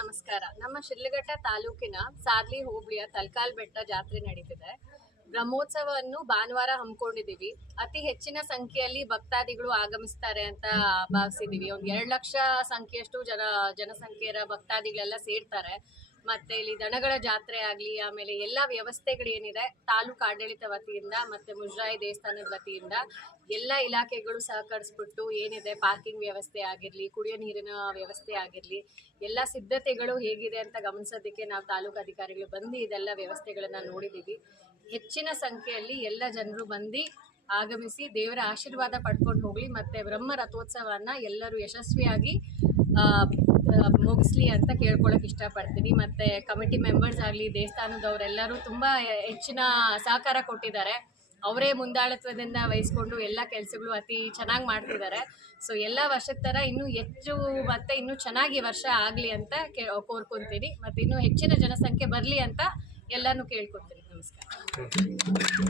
ನಮಸ್ಕಾರ. ನಮ್ಮ ಶಿಡ್ಲಘಟ್ಟ ತಾಲೂಕಿನ ಸಾರ್ಲಿ ಹೋಬಳಿಯ ತಲಕಾಲ್ ಬೆಟ್ಟ ಜಾತ್ರೆ ನಡೀತಿದೆ. ಬ್ರಹ್ಮೋತ್ಸವವನ್ನು ಭಾನುವಾರ ಹಮ್ಮಿಕೊಂಡಿದೀವಿ. ಅತಿ ಹೆಚ್ಚಿನ ಸಂಖ್ಯೆಯಲ್ಲಿ ಭಕ್ತಾದಿಗಳು ಆಗಮಿಸ್ತಾರೆ ಅಂತ ಭಾವಿಸಿದೀವಿ. ಒಂದು 2 ಲಕ್ಷ ಸಂಖ್ಯೆಯಷ್ಟು ಜನಸಂಖ್ಯೆಯ ಭಕ್ತಾದಿಗಳೆಲ್ಲ ಸೇರ್ತಾರೆ. ಮತ್ತೆ ಇಲ್ಲಿ ದನಗಳ ಜಾತ್ರೆ ಆಗಲಿ, ಆಮೇಲೆ ಎಲ್ಲ ವ್ಯವಸ್ಥೆಗಳೇನಿದೆ ತಾಲೂಕು ಆಡಳಿತ ವತಿಯಿಂದ ಮತ್ತೆ ಮುಜರಾಯಿ ದೇವಸ್ಥಾನದ ವತಿಯಿಂದ ಎಲ್ಲ ಇಲಾಖೆಗಳು ಸಹಕರಿಸ್ಬಿಟ್ಟು ಏನಿದೆ ಪಾರ್ಕಿಂಗ್ ವ್ಯವಸ್ಥೆ ಆಗಿರಲಿ, ಕುಡಿಯೋ ನೀರಿನ ವ್ಯವಸ್ಥೆ ಆಗಿರಲಿ, ಎಲ್ಲ ಸಿದ್ಧತೆಗಳು ಹೇಗಿದೆ ಅಂತ ಗಮನಿಸೋದಕ್ಕೆ ನಾವು ತಾಲೂಕು ಅಧಿಕಾರಿಗಳು ಬಂದು ಇದೆಲ್ಲ ವ್ಯವಸ್ಥೆಗಳನ್ನು ನೋಡಿದ್ದೀವಿ. ಹೆಚ್ಚಿನ ಸಂಖ್ಯೆಯಲ್ಲಿ ಎಲ್ಲ ಜನರು ಬಂದು ಆಗಮಿಸಿ ದೇವರ ಆಶೀರ್ವಾದ ಪಡ್ಕೊಂಡು ಹೋಗಲಿ ಮತ್ತು ಬ್ರಹ್ಮ ರಥೋತ್ಸವನ ಎಲ್ಲರೂ ಯಶಸ್ವಿಯಾಗಿ ಮುಗಿಸ್ಲಿ ಅಂತ ಕೇಳ್ಕೊಳಕ್ಕೆ ಇಷ್ಟಪಡ್ತೀನಿ. ಮತ್ತು ಕಮಿಟಿ ಮೆಂಬರ್ಸ್ ಆಗಲಿ, ದೇವಸ್ಥಾನದವರೆಲ್ಲರೂ ತುಂಬ ಹೆಚ್ಚಿನ ಸಹಕಾರ ಕೊಟ್ಟಿದ್ದಾರೆ. ಅವರೇ ಮುಂದಾಳತ್ವದಿಂದ ವಹಿಸ್ಕೊಂಡು ಎಲ್ಲ ಕೆಲಸಗಳು ಅತಿ ಚೆನ್ನಾಗಿ ಮಾಡ್ತಿದ್ದಾರೆ. ಸೊ ಎಲ್ಲ ವರ್ಷದ ಥರ ಇನ್ನೂ ಹೆಚ್ಚು ಮತ್ತು ಇನ್ನೂ ಚೆನ್ನಾಗಿ ವರ್ಷ ಆಗಲಿ ಅಂತ ಕೋರ್ಕೊತೀನಿ. ಮತ್ತು ಇನ್ನೂ ಹೆಚ್ಚಿನ ಜನಸಂಖ್ಯೆ ಬರಲಿ ಅಂತ ಎಲ್ಲನೂ ಕೇಳ್ಕೊತೀನಿ. ನಮಸ್ಕಾರ.